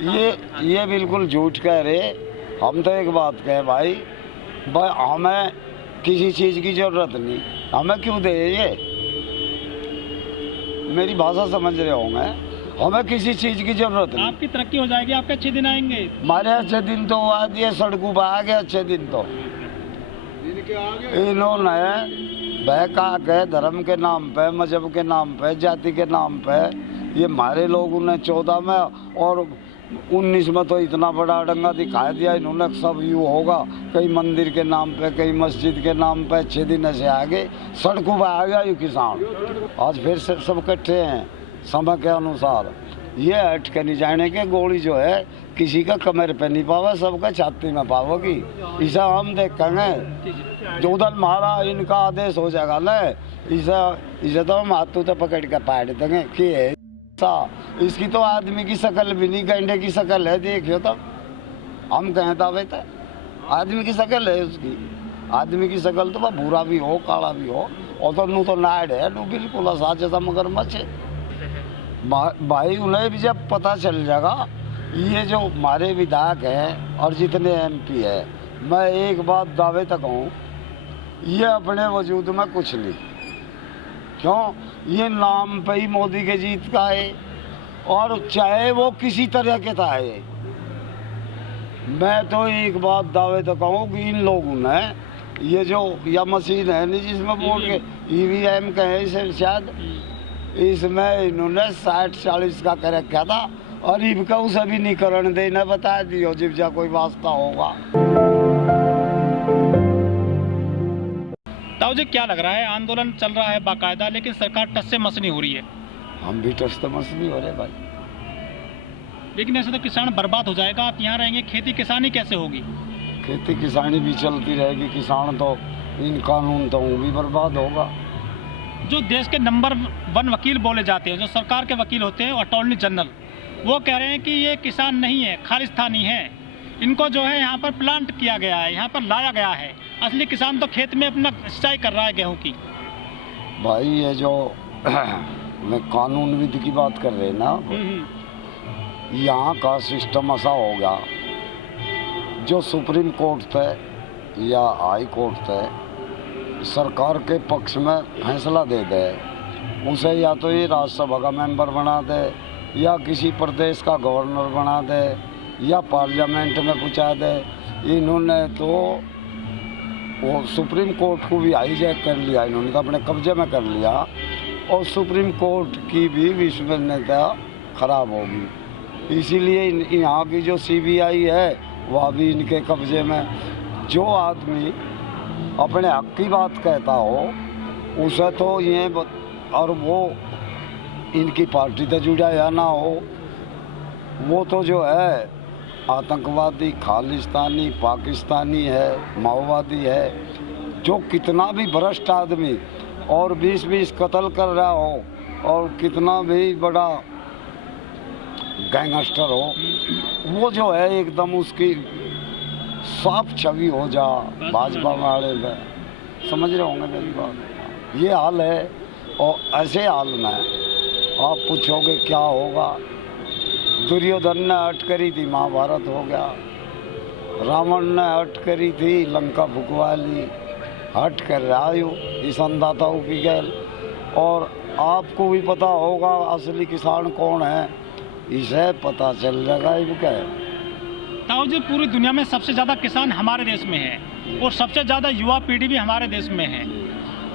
ये बिल्कुल झूठ कह रहे। हम तो एक बात कहे भाई हमें किसी चीज़ की ज़रूरत नहीं, हमें क्यों दे ये, मेरी भाषा समझ रहे होंगे, हमें किसी चीज़ की ज़रूरत नहीं। आपकी तरक्की हो जाएगी, आपके अच्छे दिन आएंगे। हमारे अच्छे दिन तो आ दिए, सड़कों पर आ गए अच्छे दिन तो। इन्होंने बहका के धर्म के नाम पे, मजहब के नाम पे, जाति के नाम पे, ये हमारे लोगों ने 14 में और 19 में तो इतना बड़ा डंगा दिखा दिया इन्होंने। सब यूँ होगा, कई मंदिर के नाम पे, कई मस्जिद के नाम पे 6 दिन से आगे सड़कों पर आ गया ये किसान। आज फिर से सब इकट्ठे हैं समय के अनुसार। ये हट के नहीं जाने के गोली जो है किसी का कमर पे नहीं पावा, सबका छाती में पावोगी। इसे हम देखेंगे जो उधर हमारा इनका आदेश हो जाएगा ना, इसे तो हम हाथों से पकड़ के पाड़ देंगे कि इसकी तो आदमी की शक्ल भी नहीं, गैंडे की शक्ल है, देखियो तो हम कहें दावे तो आदमी की शक्ल है उसकी। आदमी की शक्ल तो वह भूरा भी हो, काला भी हो, और तो नू तो नाड़ है, नू बिल्कुल आसा जैसा मगरमच्छ है भाई। उन्हें भी जब पता चल जाएगा, ये जो हमारे विधायक हैं और जितने MP है, मैं एक बात दावे तक हूँ, ये अपने वजूद में कुछ नहीं। क्यों? ये नाम पे ही मोदी के जीत का है, और चाहे वो किसी तरह के था है। मैं तो एक बात दावे तक कहूँ कि इन लोगों ने ये जो या मशीन है नहीं जिसमें वोट के EVM कहे इसे शायद, इसमें इन्होंने 60-40 का कर रखा था, और इनका उसे भी नहीं करण देना बता दियो जब जा कोई वास्ता होगा। ताऊ जी, क्या लग रहा है, आंदोलन चल रहा है बाकायदा, लेकिन सरकार टस से मस नहीं हो रही है? हम भी टस से मस नहीं हो रहे भाई। लेकिन ऐसे तो किसान बर्बाद हो जाएगा। आप यहाँ रहेंगे, खेती किसानी कैसे होगी? खेती किसानी भी चलती रहेगी, किसान तो इन कानून तो वो भी बर्बाद होगा। जो देश के नंबर 1 वकील बोले जाते हैं, जो सरकार के वकील होते हैं, अटॉर्नी जनरल, वो कह रहे हैं कि ये किसान नहीं है, खालिस्तानी है। इनको जो है यहाँ पर प्लांट किया गया है, यहाँ पर लाया गया है। असली किसान तो खेत में अपना सिंचाई कर रहा है गेहूं की। भाई ये जो मैं कानून विधि की बात कर रहे ना, यहाँ का सिस्टम ऐसा होगा, जो सुप्रीम कोर्ट थे या हाई कोर्ट थे, सरकार के पक्ष में फैसला दे दे, उसे या तो ये राज्यसभा का मेंबर बना दे, या किसी प्रदेश का गवर्नर बना दे, या पार्लियामेंट में पहुँचा दे। इन्होंने तो वो सुप्रीम कोर्ट को भी हाईजैक कर लिया, इन्होंने तो अपने कब्जे में कर लिया, और सुप्रीम कोर्ट की भी विश्वसनीयता खराब होगी। इसीलिए यहाँ की जो CBI है वह भी इनके कब्जे में। जो आदमी अपने हक की बात कहता हो उसे तो ये, और वो इनकी पार्टी से जुड़ा या ना हो, वो तो जो है आतंकवादी, खालिस्तानी, पाकिस्तानी है, माओवादी है। जो कितना भी भ्रष्ट आदमी और 20-20 कत्ल कर रहा हो, और कितना भी बड़ा गैंगस्टर हो, वो जो है एकदम उसकी साफ छवि हो जा भाजपा वाले में। समझ रहे होंगे मेरी बात। ये हाल है, और ऐसे हाल में आप पूछोगे क्या होगा। दुर्योधन ने हट करी थी, महाभारत हो गया। रावण ने हट करी थी, लंका भुकवा ली। हट कर रहा यू इस अन्नदाताओं की गैल। और आपको भी पता होगा असली किसान कौन है, इसे पता चल जाएगा इनका। ताऊ जी, पूरी दुनिया में सबसे ज़्यादा किसान हमारे देश में है, और सबसे ज़्यादा युवा पीढ़ी भी हमारे देश में है।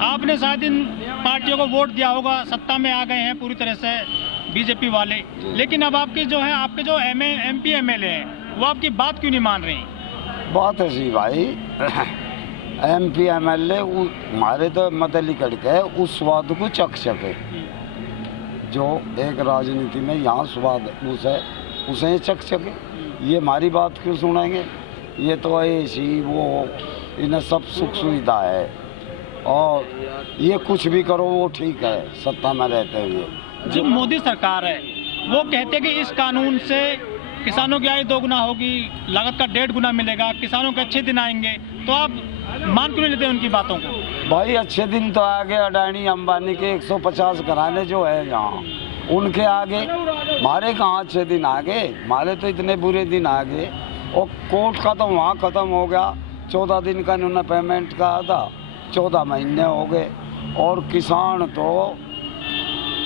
आपने शायद इन पार्टियों को वोट दिया होगा, सत्ता में आ गए हैं पूरी तरह से BJP वाले, लेकिन अब आपके जो है, आपके जो MP MLA हैं, वो आपकी बात क्यों नहीं मान रही? बात ऐसी भाई, MP MLA हमारे तो मतली करके उस स्वाद को चख सके जो एक राजनीति में यहाँ स्वाद उसे चख सके। ये हमारी बात क्यों सुनेंगे? ये तो ऐसी वो, इन्हें सब सुख सुविधा है, और ये कुछ भी करो वो ठीक है सत्ता में रहते हुए। जो मोदी सरकार है वो कहते हैं कि इस कानून से किसानों की आय 2 गुना होगी, लागत का 1.5 गुना मिलेगा, किसानों के अच्छे दिन आएंगे, तो आप मान क्यों नहीं लेते उनकी बातों को? भाई अच्छे दिन तो आगे अडानी अंबानी के 150 घराने जो है यहाँ, उनके आगे हमारे कहाँ अच्छे दिन आगे, हमारे तो इतने बुरे दिन आगे। और कोर्ट का तो वहाँ ख़त्म हो गया, 14 दिन का इन्होंने पेमेंट कहा था, 14 महीने हो गए। और किसान तो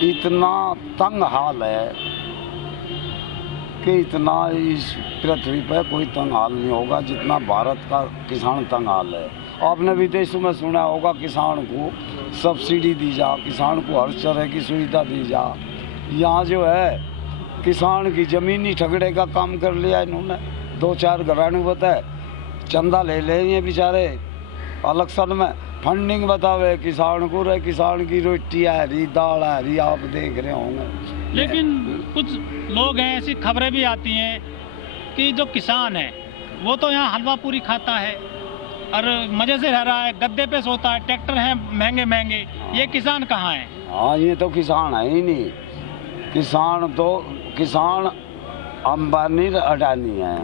इतना तंग हाल है कि इतना इस पृथ्वी पर कोई तंग हाल नहीं होगा जितना भारत का किसान तंग हाल है। आपने विदेशों में सुना होगा किसान को सब्सिडी दी जा, किसान को हर तरह की सुविधा दी जा। यहाँ जो है किसान की ज़मीनी ठगड़े का काम कर लिया इन्होंने। 2-4 घरानू बताए चंदा ले ये बेचारे इलेक्शन में, फंडिंग बतावे किसान को रहे, किसान की रोटी है रही, दाल है रही, आप देख रहे होंगे। लेकिन कुछ लोग हैं, ऐसी खबरें भी आती हैं कि जो किसान है वो तो यहाँ हलवा पूरी खाता है और मज़े से रह रहा है, गद्दे पे सोता है, ट्रैक्टर हैं महंगे महंगे, ये किसान कहाँ है? हाँ, ये तो किसान है ही नहीं। किसान अंबानी अडानी है,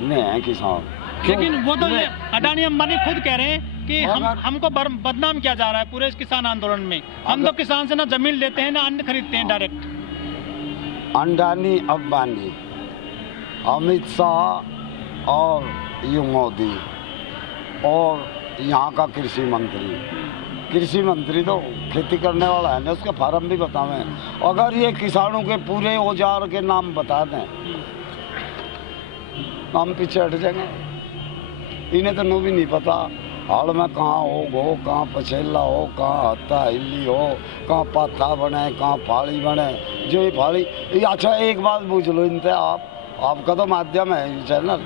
नहीं है किसान। लेकिन वो तो ये अडानी अंबानी खुद कह रहे हैं कि हमको बदनाम किया जा रहा है पूरे इस किसान आंदोलन में। हम तो किसान से ना जमीन लेते हैं ना अन्न खरीदते हैं डायरेक्ट। अडानी अंबानी, अमित शाह और यू मोदी और यहाँ का कृषि मंत्री तो खेती करने वाला है ना, उसके फार्म भी बतावें। अगर ये किसानों के पूरे औजार के नाम बता दें, हम पीछे हट जाएंगे। इन्हें तो नो भी नहीं पता हाल में कहाँ हो, कहाँ पछेला हो, कहाँ हत्ता हिल्ली हो, कहाँ पाथा बने, कहाँ फाड़ी बने। जो ये फाड़ी ये, अच्छा एक बात पूछ लो इनसे, आपका तो माध्यम है चैनल,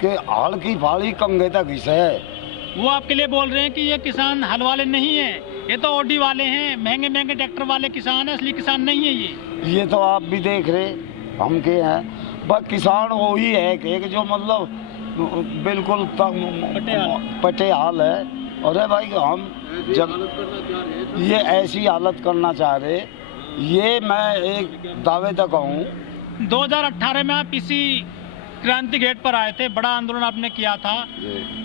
कि हाल की फाड़ी कंगे तक घिसे है। वो आपके लिए बोल रहे हैं कि ये किसान हल वाले नहीं है, ये तो ओडी वाले हैं, महंगे महंगे ट्रैक्टर वाले किसान है, असली किसान नहीं है ये तो आप भी देख रहे, हम के हैं। बस किसान वही है कि जो मतलब बिल्कुल पटे हाल है। अरे भाई हम जब ये ऐसी हालत करना चाह रहे, ये मैं एक दावे तक कहूँ 2018 में आप इसी क्रांति गेट पर आए थे, बड़ा आंदोलन आपने किया था,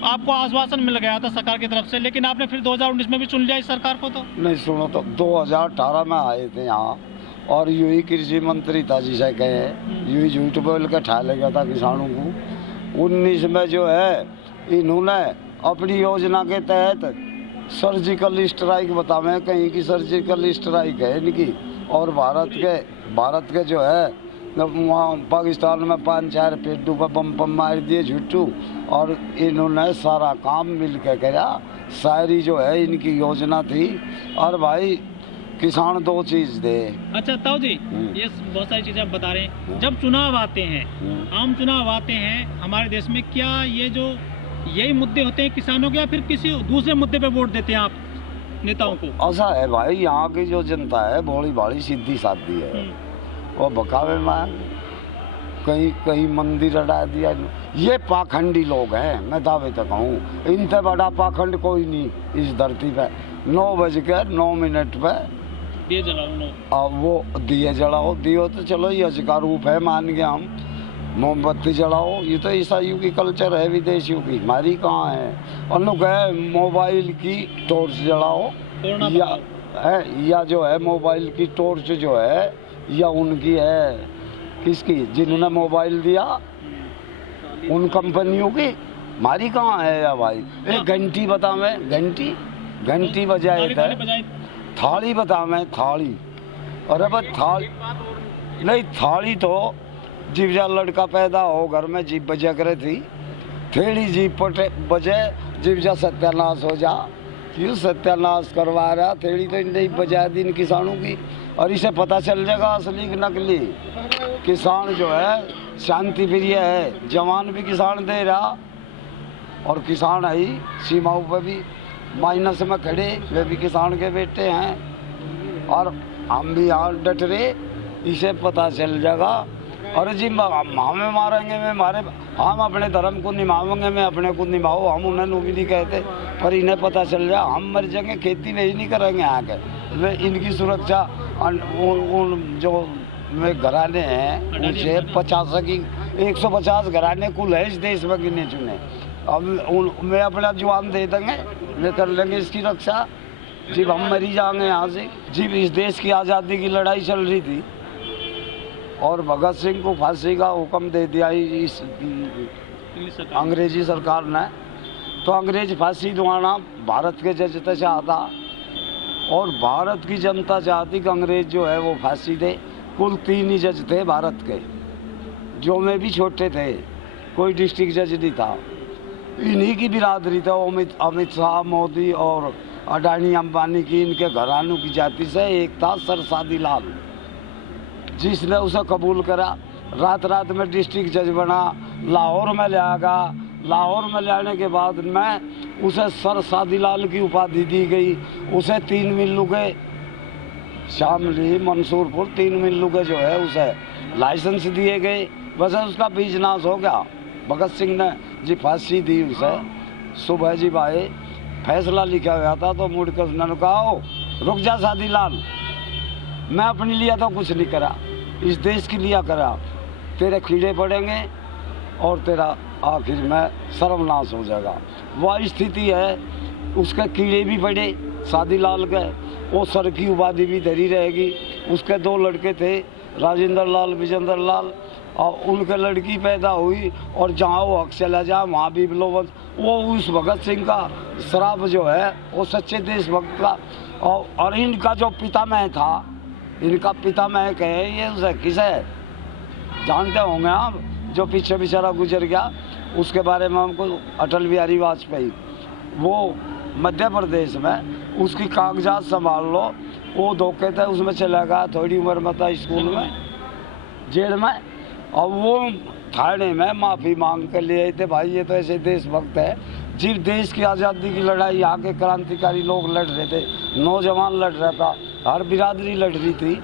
आपको आश्वासन मिल गया था सरकार की तरफ से, लेकिन आपने फिर 2019 में भी चुन लिया इस सरकार को। तो नहीं सुनो, तो 2018 में आए थे यहाँ और यू ही कृषि मंत्री था जिसे कहे, यू ही झूठ बोल के ठा ले गया था किसानों को। 19 में जो है इन्होंने अपनी योजना के तहत सर्जिकल स्ट्राइक बतावे, कहीं की सर्जिकल स्ट्राइक है इनकी। और भारत के जो है वहाँ पाकिस्तान में 5-4 पेड्डू पर बम मार दिए झुट्टू, और इन्होंने सारा काम मिल के किया। सारी जो है इनकी योजना थी। और भाई किसान 2 चीज़ दे। अच्छा ताऊ जी, ये बहुत सारी चीज़ें आप बता रहे हैं। जब चुनाव आते हैं, आम चुनाव आते हैं हमारे देश में, क्या ये जो यही मुद्दे होते हैं किसानों के, या फिर किसी दूसरे मुद्दे पे वोट देते हैं आप नेताओं को? ऐसा है भाई, यहाँ की जो जनता है भोली भाली सीधी सादी है, वो बकावे में कहीं मंदिर अड़ा दिया। ये पाखंडी लोग हैं, मैं दावे तक कहूँ, इनसे बड़ा पाखंड कोई नहीं इस धरती पे। 9:09 पे दिए जलाओ, वो दिए जलाओ, दियो तो चलो ये का रूप है, मान गया हम। मोमबत्ती जलाओ, ये तो ईसाइयों की कल्चर है, विदेशियों की, हमारी कहाँ है। अनुक है मोबाइल की टॉर्च जलाओ, या जो है मोबाइल की टॉर्च जो है या उनकी है, किसकी, जिन्होंने मोबाइल दिया उन कंपनियों की, हमारी कहाँ है या भाई। एक घंटी बतावे, घंटी बजाए थे, थाली बतावे, थाली। अरे बस थाली नहीं, थाली तो जीव जा लड़का पैदा हो घर में जीप बजा करे थी, थेड़ी जीप पटे बजे जीव जा सत्यानाश हो जा, क्यों सत्यानाश करवा रहा। थेड़ी तो नहीं बजा दी इन किसानों की, और इसे पता चल जाएगा असली की नकली। किसान जो है शांति प्रिय है, जवान भी किसान दे रहा, और किसान है ही सीमाओं पर भी माइनस में खड़े, वे भी किसान के बेटे हैं। और हम भी यहाँ डट रहे, इसे पता चल जाएगा। और जी हमें मारेंगे, हम अपने धर्म को निभावेंगे, मैं अपने को निभाओ, हम उन्हें भी नहीं कहते, पर इन्हें पता चल जाए हम मर जाएंगे, खेती में ही नहीं करेंगे यहाँ के। वे इनकी सुरक्षा उन जो घराने हैं उनसे 150 घराने कुल है इस देश में गिने चुने। अब मैं अपना जवान दे देंगे, वे कर लेंगे इसकी रक्षा। जब हम मरी जाएंगे यहाँ से, जब इस देश की आज़ादी की लड़ाई चल रही थी और भगत सिंह को फांसी का हुक्म दे दिया इस अंग्रेजी सरकार ने, तो अंग्रेज फांसी दिलाना भारत के जजते चाहता और भारत की जनता चाहती कि अंग्रेज जो है वो फांसी दे। कुल 3 ही जज थे भारत के, जो में भी छोटे थे, कोई डिस्ट्रिक्ट जज नहीं था। इन्हीं की बिरादरी था, अमित शाह, मोदी और अडानी अंबानी की, इनके घरानों की जाति से एक था सर सादी लाल, जिसने उसे कबूल करा। रात रात में डिस्ट्रिक्ट जज बना, लाहौर में ले आएगा। लाहौर में ले आने के बाद में उसे सर सादी लाल की उपाधि दी गई। उसे 3 मिल्लू के, शामली, मंसूरपुर 3 मिल्लू के जो है उसे लाइसेंस दिए गए। वैसे उसका बीज नाश हो गया। भगत सिंह ने जी फांसी दी उसे, सुबह जी भाई फैसला लिखा गया था, तो मुड़ कर उसने कहा, रुक जा सादी लाल, मैं अपने लिए तो कुछ नहीं करा, इस देश के लिए करा। तेरे कीड़े पड़ेंगे और तेरा आखिर में सर्वनाश हो जाएगा। वह स्थिति है, उसके कीड़े भी पड़े सादी लाल के, वो सर की उपाधि भी धरी रहेगी। उसके 2 लड़के थे, राजेंद्र लाल, विजेंद्र लाल, और उनके लड़की पैदा हुई और जहाँ वो हक चला जाए वहाँ भी विलोपन। वो उस भगत सिंह का श्राप जो है वो सच्चे देशभक्त का। और इनका जो पितामह था, इनका पितामह कहे ये उसे किसे जानते होंगे आप, जो पीछे बेचारा गुजर गया, उसके बारे में हमको अटल बिहारी वाजपेयी, वो मध्य प्रदेश में उसकी कागजात संभाल लो, वो धोखे थे, उसमें चला गया, थोड़ी उम्र में था, स्कूल में, जेल में, और वो थाने में माफ़ी मांग कर ले आए थे। भाई ये तो ऐसे देशभक्त है। जिस देश की आज़ादी की लड़ाई यहाँ के क्रांतिकारी लोग लड़ रहे थे, नौजवान लड़ रहा था, हर बिरादरी लड़ रही थी,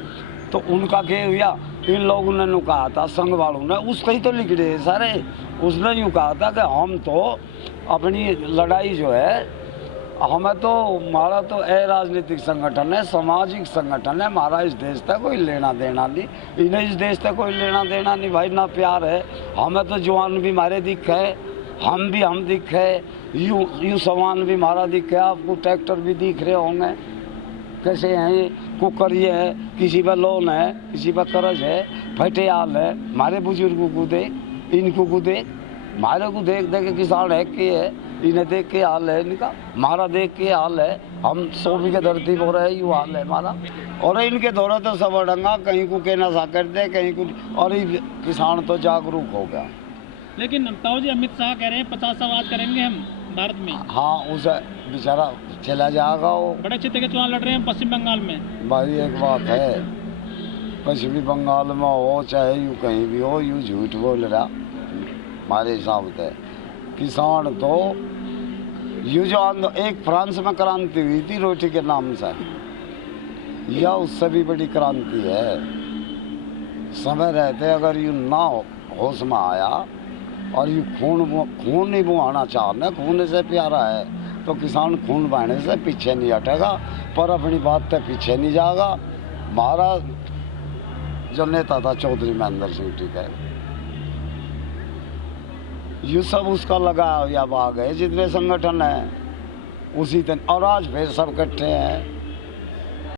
तो उनका क्या हुआ, इन लोगों ने कहा था, संघ वालों ने, उसके ही तो लिख रहे सारे, उसने यूँ कहा था कि हम तो अपनी लड़ाई जो है, हमें तो, हमारा तो राजनीतिक संगठन है, सामाजिक संगठन है, हमारा इस देश तक कोई लेना देना नहीं, इन्हें इस देश तक कोई लेना देना नहीं भाई, ना प्यार है। हमें तो जवान भी हमारे दिख है, हम दिख है, यू सामान भी हमारा दिख है, आपको ट्रैक्टर भी दिख रहे होंगे कैसे हैं ये, कुकर ये है, किसी पर लोन है, किसी पर कर्ज है, फटे हाल है। हमारे बुजुर्गों को देख, इनको को देख, हमारे को देख देख के किसान है के है, इन्हें देख के हाल है इनका, हमारा देख के हाल है, हम 100 बीघे धरती पर रहे, यू हाल है हमारा। और इनके दौरे तो सब अड़ंगा, कहीं को कहना सा कर दे, कहीं को, और ये किसान तो जागरूक हो गया। लेकिन ताऊ जी, अमित शाह कह रहे हैं 50 साल बाद करेंगे हम भारत में। हाँ, उसे बेचारा चला जाएगा। वो बड़े क्षेत्र के चुनाव लड़ रहे हैं पश्चिम बंगाल में। भाई एक बात है, पश्चिमी बंगाल में हो चाहे यू कहीं भी हो, यू झूठ बोल रहा हमारे हिसाब से। किसान तो यू जो एक फ्रांस में क्रांति हुई थी रोटी के नाम से, यह उससे भी बड़ी क्रांति है। समय रहते अगर यू ना होश में आया और यू खून नहीं बहाना चाहना, खून से प्यारा है, तो किसान खून बहाने से पीछे नहीं हटेगा, पर अपनी बात से पीछे नहीं जाएगा। हमारा जो नेता था चौधरी महेंद्र सिंह, ठीक है, ये सब उसका लगा या भाग है, जितने संगठन है उसी दिन, और आज फिर सब इकट्ठे हैं।